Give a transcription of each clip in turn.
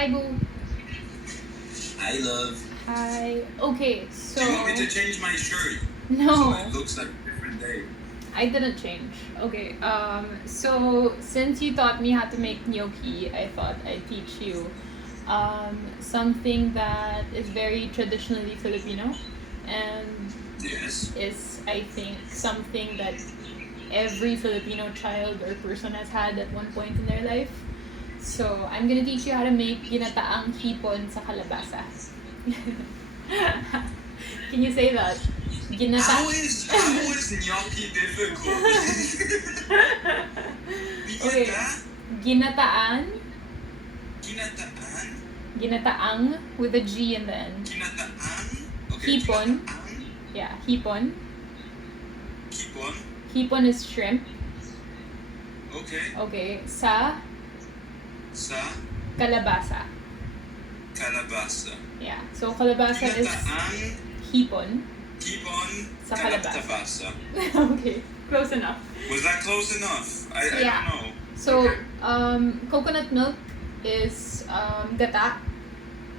Hi, Boo. Hi, love. Hi. Okay, so... Do you want me to change my shirt? So No, it looks like a different day. I didn't change. Okay, so since you taught me how to make gnocchi, I thought I'd teach you something that is very traditionally Filipino and Yes. is, I think, something that every Filipino child or person has had at one point in their life. So, I'm gonna teach you how to make ginataang hipon sa kalabasa. Can you say that? How Ginataang. is gnocchi difficult? Okay. Ginataan. Ginataang? Ginataang with a G in the end. Ginataang? Okay. Hipon. Ginataang? Yeah, hipon. Hipon? Hipon is shrimp. Okay. Okay. Sa Sa kalabasa. Kalabasa. Yeah. So kalabasa is Ginataang? hipon. Hipon? Sa kalabasa. Kalabasa. Okay. Close enough. Was that close enough? I Yeah. don't know. So, Okay. coconut milk is gata.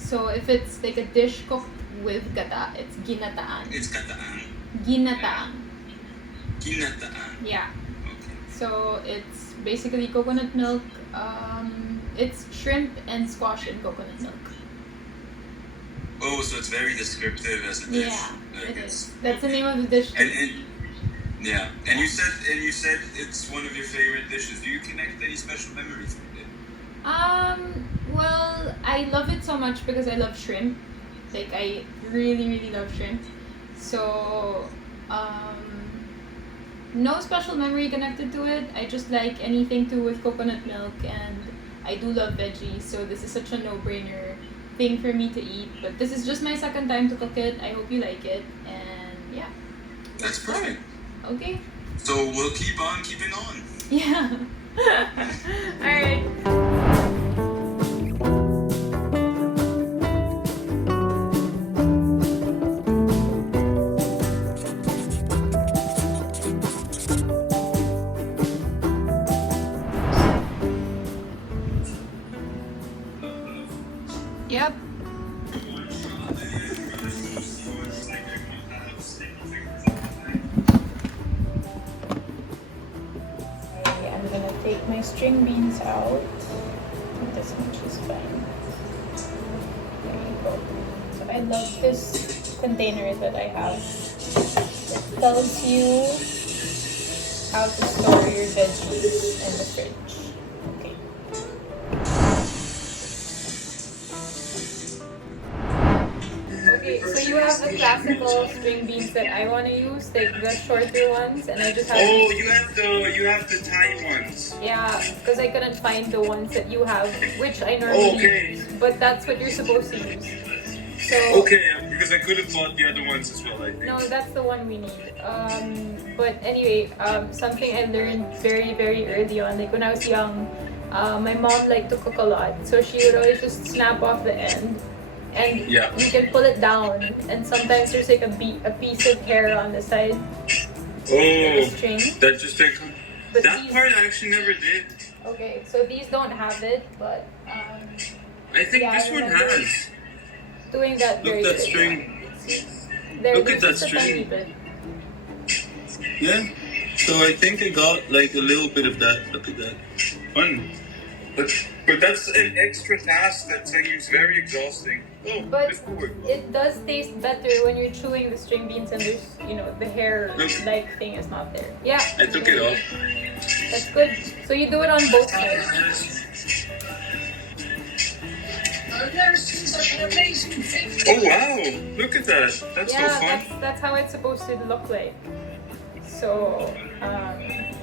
So if it's like a dish cooked with gata, it's ginataan. It's kataang. Ginataang. Ginataang. Yeah. Okay. So it's basically coconut milk. It's shrimp and squash in coconut milk. Oh, so it's very descriptive as a dish. Yeah, Like it it's- is. That's the name of the dish. And yeah, and you said it's one of your favorite dishes. Do you connect any special memories with it? Well, I love it so much because I love shrimp. Like I really, really love shrimp. So, no special memory connected to it. I just like anything to with coconut milk, and I do love veggies. So this is such a no-brainer thing for me to eat. But this is just my second time to cook it. I hope you like it, and yeah. That's perfect. Okay. So we'll keep on keeping on. Yeah. All right. Yep. Okay, I'm gonna take my string beans out. This much is fine. There you go. So I love this container that I have. It tells you how to store your veggies in the fridge. Okay. Okay, so you have the classical string beans that I want to use, like the shorter ones, and I just have. Oh, you have the Thai ones. Yeah, because I couldn't find the ones that you have, which I normally Okay. use, but that's what you're supposed to use. So, Okay, because I could have bought the other ones as well. I think. no, that's the one we need. But anyway, something I learned very, very early on, like when I was young, my mom liked to cook a lot, so she would always just snap off the end, and Yeah. you can pull it down, and sometimes there's like a piece of hair on the side of the Oh, string. that just takes. But That these- part I actually never did. Okay, so these don't have it, but I think Yeah, this I one remember. has. doing that Look very that good. string. There, Look at there's that just a tiny string. bit. Yeah. So I think I got like a little bit of that. Look at that. Fun. But that's an extra task that seems very exhausting. Oh, But this will work. it does taste better when you're chewing the string beans and there's, the hair-like thing is not there. Yeah. I took it off. That's good. So you do it on both sides. I've never seen such an amazing thing. Oh wow! Look at that. That's so Yeah, fun. that's how it's supposed to look like. So,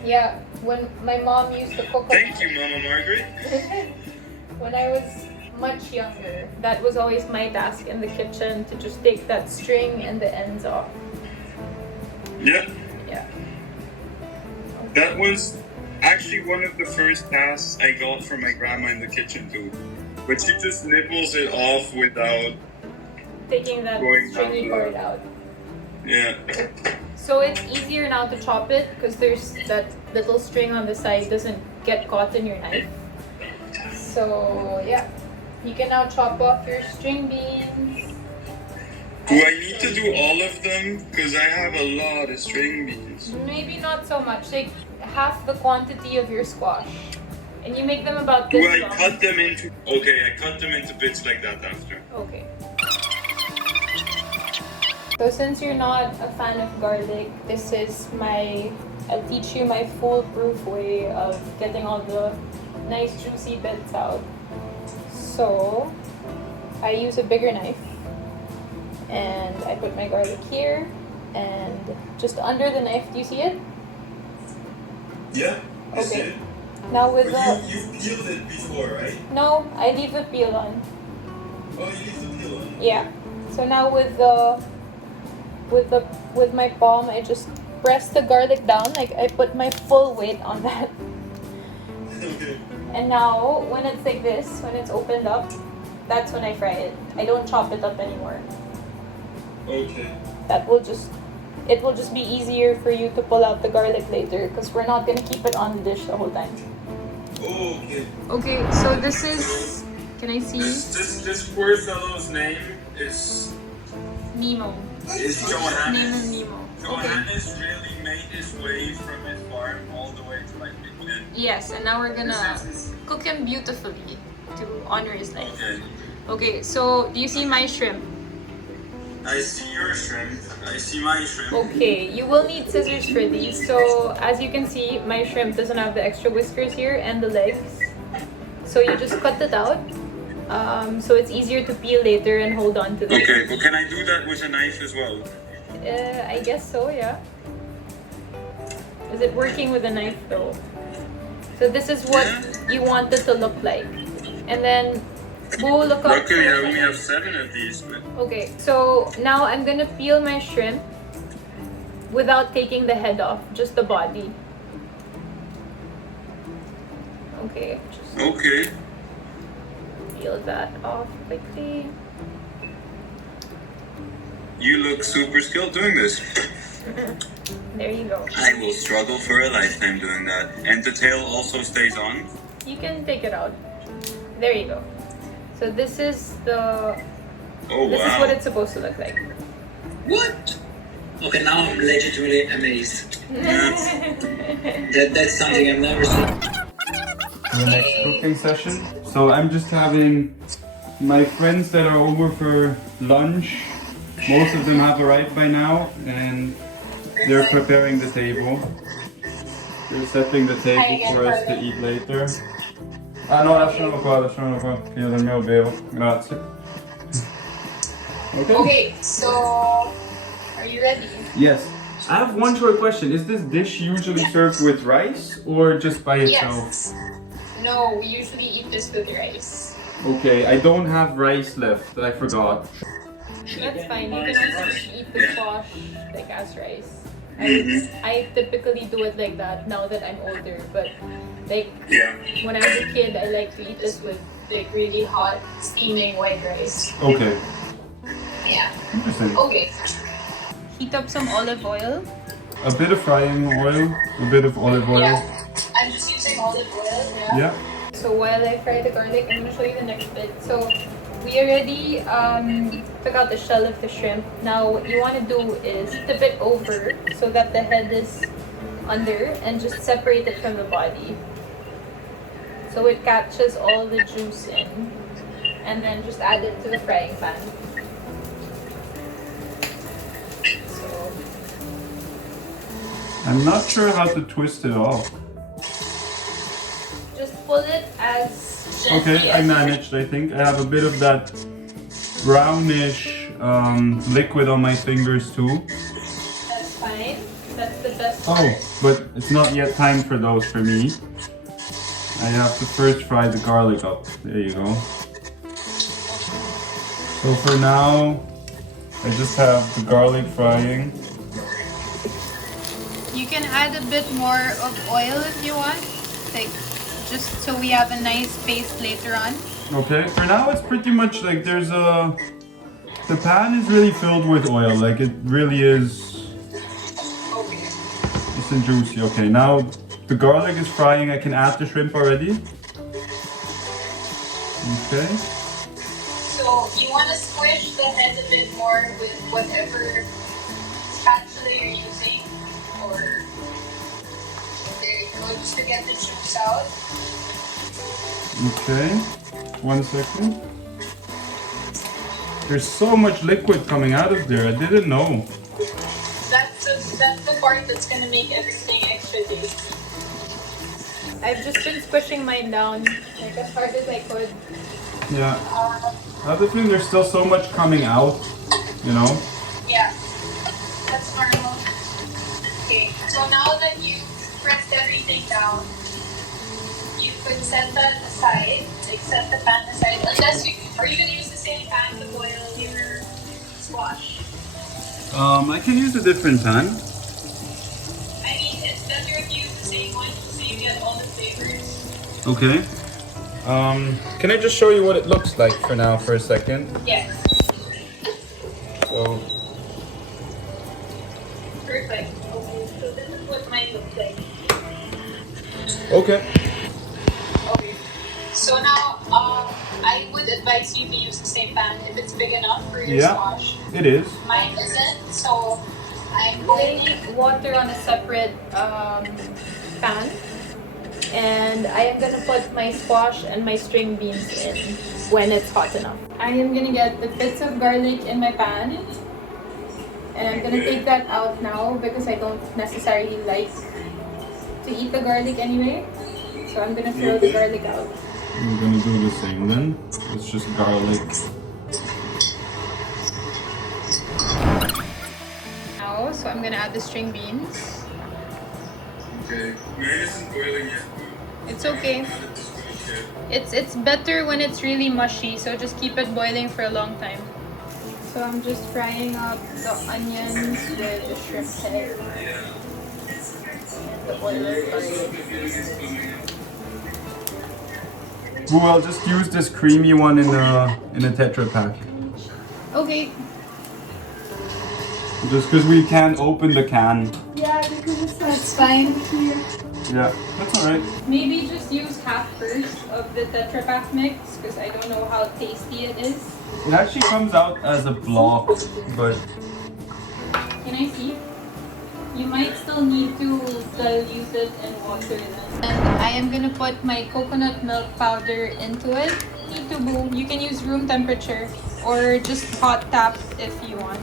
yeah, when my mom used to cook. Thank you, Mama Margaret. When I was much younger, that was always my task in the kitchen, to just take that string and the ends off. Yeah, Yeah. that was actually one of the first tasks I got from my grandma in the kitchen too. But she just nibbles it off without. Taking that Going stringy down to part the- out. Yeah. So it's easier now to chop it because there's that little string on the side doesn't get caught in your knife. So yeah. You can now chop off your string beans. Do I need to do all of them? Because I have a lot of string beans. Maybe not so much, like half the quantity of your squash. And you make them about Do this I long. cut them into... Okay, I cut them into bits like that after. Okay. So since you're not a fan of garlic, this is I'll teach you my foolproof way of getting all the nice juicy bits out. So I use a bigger knife and I put my garlic here and just under the knife, do you see it? Yeah, I see Okay. it. Now with But you've peeled it before, right? No, I leave the peel on. Oh, you leave the peel on? Yeah. So now with my palm, I just press the garlic down, like I put my full weight on that. Okay. And now when it's like this, when it's opened up, that's when I fry it. I don't chop it up anymore. Okay. It will just be easier for you to pull out the garlic later because we're not gonna keep it on the dish the whole time. Oh, okay. Okay, so this is, can I see? This poor fellow's name is Nemo. Johannes. Name him Nemo. Okay. Johannes really made his way from his farm all the way to like Hipon. Yes, and now we're gonna cook him beautifully to honor his life. Okay. Okay, so do you see my shrimp? I see your shrimp. I see my shrimp. Okay, you will need scissors for these. So as you can see, my shrimp doesn't have the extra whiskers here and the legs. So you just cut it out. So it's easier to peel later and hold on to them. Okay, but can I do that with a knife as well? I guess so, yeah. Is it working with a knife though? So this is what you want it to look like. And then we'll look up. Luckily, I only have 7 of these. But... Okay, so now I'm gonna peel my shrimp without taking the head off, just the body. Okay, just Okay. peel that off quickly. You look super skilled doing this. There you go. I will struggle for a lifetime doing that. And the tail also stays on? You can take it out. There you go. So this is Oh, this is wow. what it's supposed to look like. What? Okay, now I'm legitimately amazed. That's something I've never seen. The next cooking session. So I'm just having my friends that are over for lunch. Most of them have arrived by now and they're preparing the table. They're setting the table for us to eat later. Ah no, lasciamo qua. Io del mio bevo. Grazie. Okay. Okay, so are you ready? Yes. I have one short question. Is this dish usually served with rice or just by itself? Yes. No, we usually eat this with rice. Okay, I don't have rice left. I forgot. That's fine. You can also eat the squash like as rice. I typically do it like that now that I'm older, but like when I was a kid, I like to eat this with like really hot, steaming white rice. Okay. Yeah. Interesting. Okay. Heat up some olive oil. A bit of frying oil, a bit of olive oil. Yeah. I'm just using olive oil. Yeah. So while I fry the garlic, I'm gonna show you the next bit. So we already took out the shell of the shrimp. Now what you want to do is tip it over so that the head is under and just separate it from the body. So it catches all the juice in. And then just add it to the frying pan. So I'm not sure how to twist it off. just pull it as gently Okay, I as managed, I think. I have a bit of that brownish liquid on my fingers too. That's fine. That's the best Oh, part. but it's not yet time for those for me. I have to first fry the garlic up. There you go. So for now, I just have the garlic frying. You can add a bit more of oil if you want, like just so we have a nice paste later on. Okay, for now it's pretty much like there's a... The pan is really filled with oil, like it really is... It's and juicy. Okay, now the garlic is frying. I can add the shrimp already. Okay. So you want to squish the head a bit more with whatever spatula you're using, or there you go, just to get the juice out. Okay, 1 second. There's so much liquid coming out of there. I didn't know. That's the part that's gonna make everything extra tasty. I've just been squishing mine down like as hard as I could. Yeah. Other thing, there's still so much coming out, you know? Yeah, that's normal. Okay, so now that you've pressed everything down, you could set that aside, like set the pan aside, unless are you gonna use the same pan to boil your squash? I can use a different pan. I mean, it's better if you use the same one so you get all the flavors. Okay. Can I just show you what it looks like for now for a second? Yes. So, Perfect. Okay, so this is what mine looks like. okay. Okay. So now, I would advise you to use the same pan if it's big enough for your squash. It is. Mine isn't, so I'm boiling water on a separate pan. And I am gonna put my squash and my string beans in when it's hot enough. I am gonna get the bits of garlic in my pan. And I'm gonna take that out now because I don't necessarily like to eat the garlic anyway. So I'm gonna throw the garlic out. I'm gonna do the same then. It's just garlic. Now, so I'm gonna add the string beans. Okay. Mine isn't boiling yet. It's okay. It's better when it's really mushy, so just keep it boiling for a long time. So I'm just frying up the onions with the shrimp head. And the oil is garlic. Ooh, I'll just use this creamy one in a Tetra Pak. Okay. Just because we can't open the can. Yeah, because that's fine here. Yeah, that's alright. Maybe just use half first of the Tetra Pak mix because I don't know how tasty it is. It actually comes out as a block, but Can I see? You might still need to dilute it in water then. And I am gonna put my coconut milk powder into it. Need to boom. You can use room temperature or just hot tap if you want.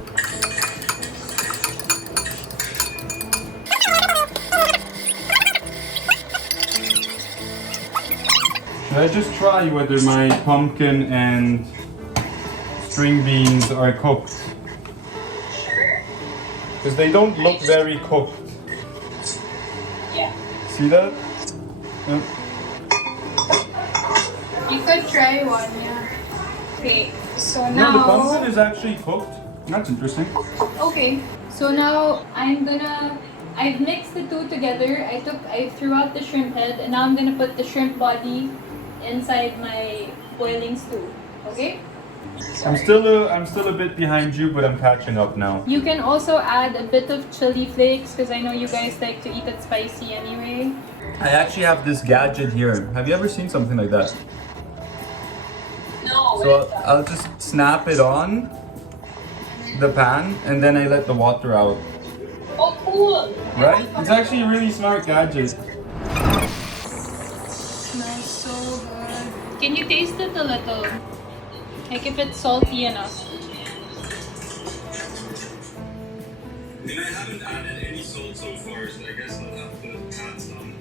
should I just try whether my pumpkin and string beans are cooked? Sure. Because they don't look very cooked. Yeah. See that? Yeah. You could try one, yeah. Okay, so No, now... the pumpkin is actually cooked. That's interesting. Okay, so now I've mixed the two together. I threw out the shrimp head and now I'm gonna put the shrimp body inside my boiling stew. Okay? I'm still a bit behind you, but I'm catching up now. You can also add a bit of chili flakes because I know you guys like to eat it spicy anyway. I actually have this gadget here. Have you ever seen something like that? No. So I'll just snap it on the pan and then I let the water out. Oh, cool! Right? It's actually a really smart gadget. Smells so good. Can you taste it a little? Like if it's salty enough. And I haven't added any salt so far, so I guess I'll have to add some.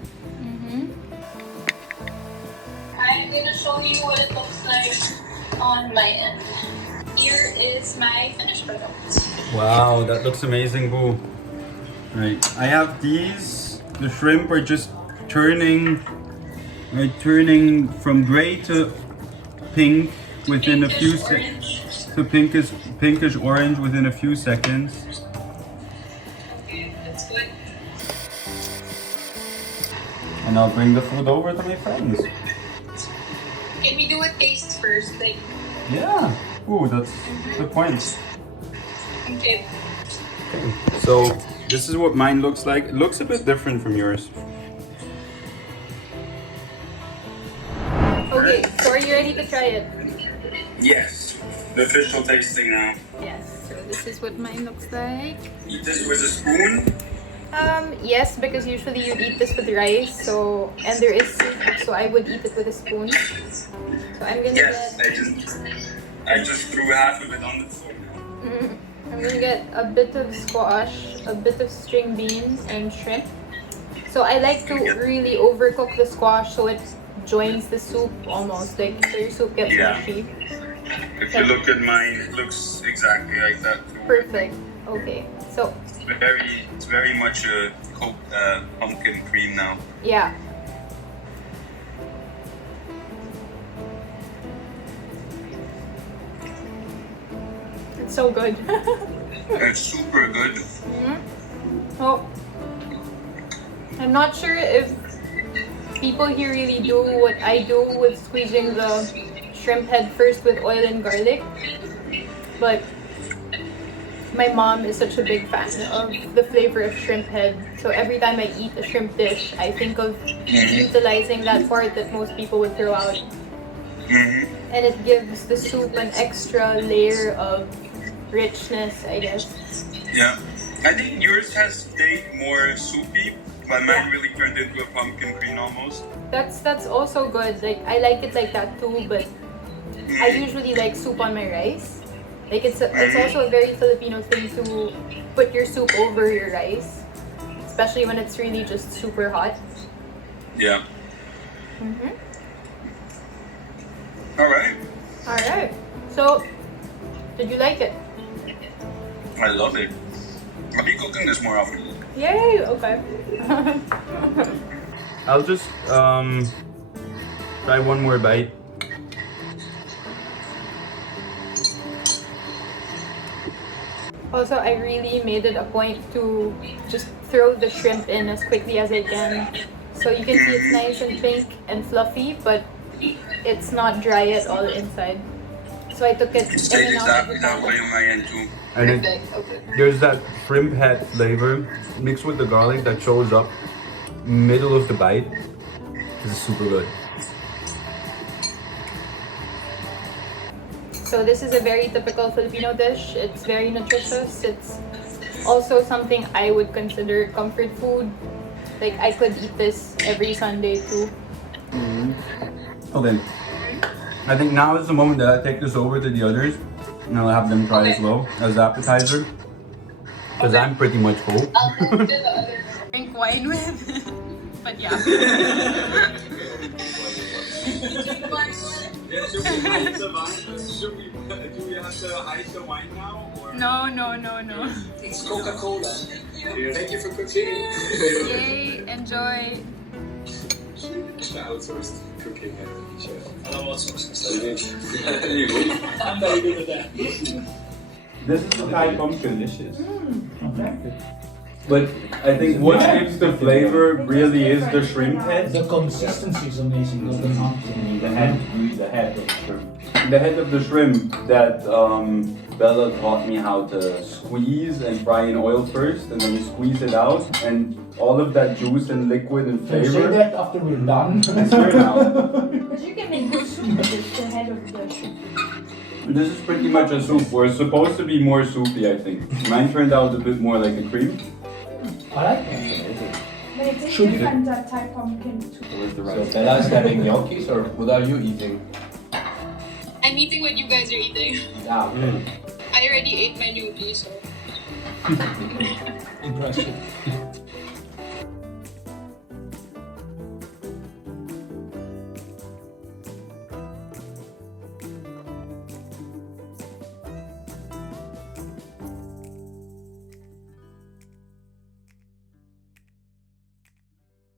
I'm gonna show you what it looks like on my end. Here is my finished product. Wow, that looks amazing, Boo. Right, I have these. The shrimp are just turning from gray to pink within a few seconds. To pinkish orange within a few seconds. Okay, that's good. And I'll bring the food over to my friends. Can we do a taste first? Like, Yeah. Ooh, that's the point. okay. So this is what mine looks like. It looks a bit different from yours. Okay, so are you ready to try it? Yes. The official tasting now. Yes, so this is what mine looks like. Eat this with a spoon. Yes, because usually you eat this with rice, so and there is soup, so I would eat it with a spoon. So I'm gonna Yes, get. I just threw half of it on the floor. I'm gonna get a bit of squash, a bit of string beans, and shrimp. So I like to really overcook the squash so it joins the soup almost, like so your soup gets mushy. If you look at mine, it looks exactly like that too. Perfect. Okay, so It's very much a cooked pumpkin cream now. yeah. It's so good. It's super good. Oh, I'm not sure if people here really do what I do with squeezing the shrimp head first with oil and garlic, but my mom is such a big fan of the flavor of shrimp head. So every time I eat a shrimp dish, I think of utilizing that part that most people would throw out. And it gives the soup an extra layer of richness, I guess. Yeah. I think yours has stayed more soupy, but mine really turned into a pumpkin cream almost. That's also good. Like I like it like that too, but I usually like soup on my rice. Like it's also a very Filipino thing to put your soup over your rice, especially when it's really just super hot. Yeah. Alright. Alright. So, did you like it? I love it. I'll be cooking this more often. Yay! Okay. I'll just try one more bite. Also, I really made it a point to just throw the shrimp in as quickly as I can. So you can see it's nice and pink and fluffy, but it's not dry at all inside. So I took it in and out of the pan. And it, Perfect. Okay. there's that shrimp head flavor mixed with the garlic that shows up middle of the bite. This is super good. So this is a very typical Filipino dish. It's very nutritious. It's also something I would consider comfort food. Like I could eat this every Sunday too. Okay. I think now is the moment that I take this over to the others and I'll have them try as well as appetizer. Because I'm pretty much full. Drink wine with. But yeah. Do we have to ice the wine now? Or? No. It's Coca-Cola. Thank you for cooking. Yay, enjoy. Outsourced cooking chef. I don't want sauce. I'm very good at that. This is the Thai pumpkin. Delicious. But I think what gives the flavor really is the shrimp head. The consistency is amazing of the pumpkin. The head of the shrimp. The head of the shrimp that Bela taught me how to squeeze and fry in oil first, and then you squeeze it out, and all of that juice and liquid and Can you say flavor. that after we're done? I swear now. But you can make good soup with the head of the shrimp. This is pretty much a soup. We're supposed to be more soupy, I think. Mine turned out a bit more like a cream. I like that. But it is Should different than Thai pumpkin too. Where's the So rice? Bella is having gnocchis, or what are you eating? I'm eating what you guys are eating. Yeah. I already ate my gnocchi, so. Impressive.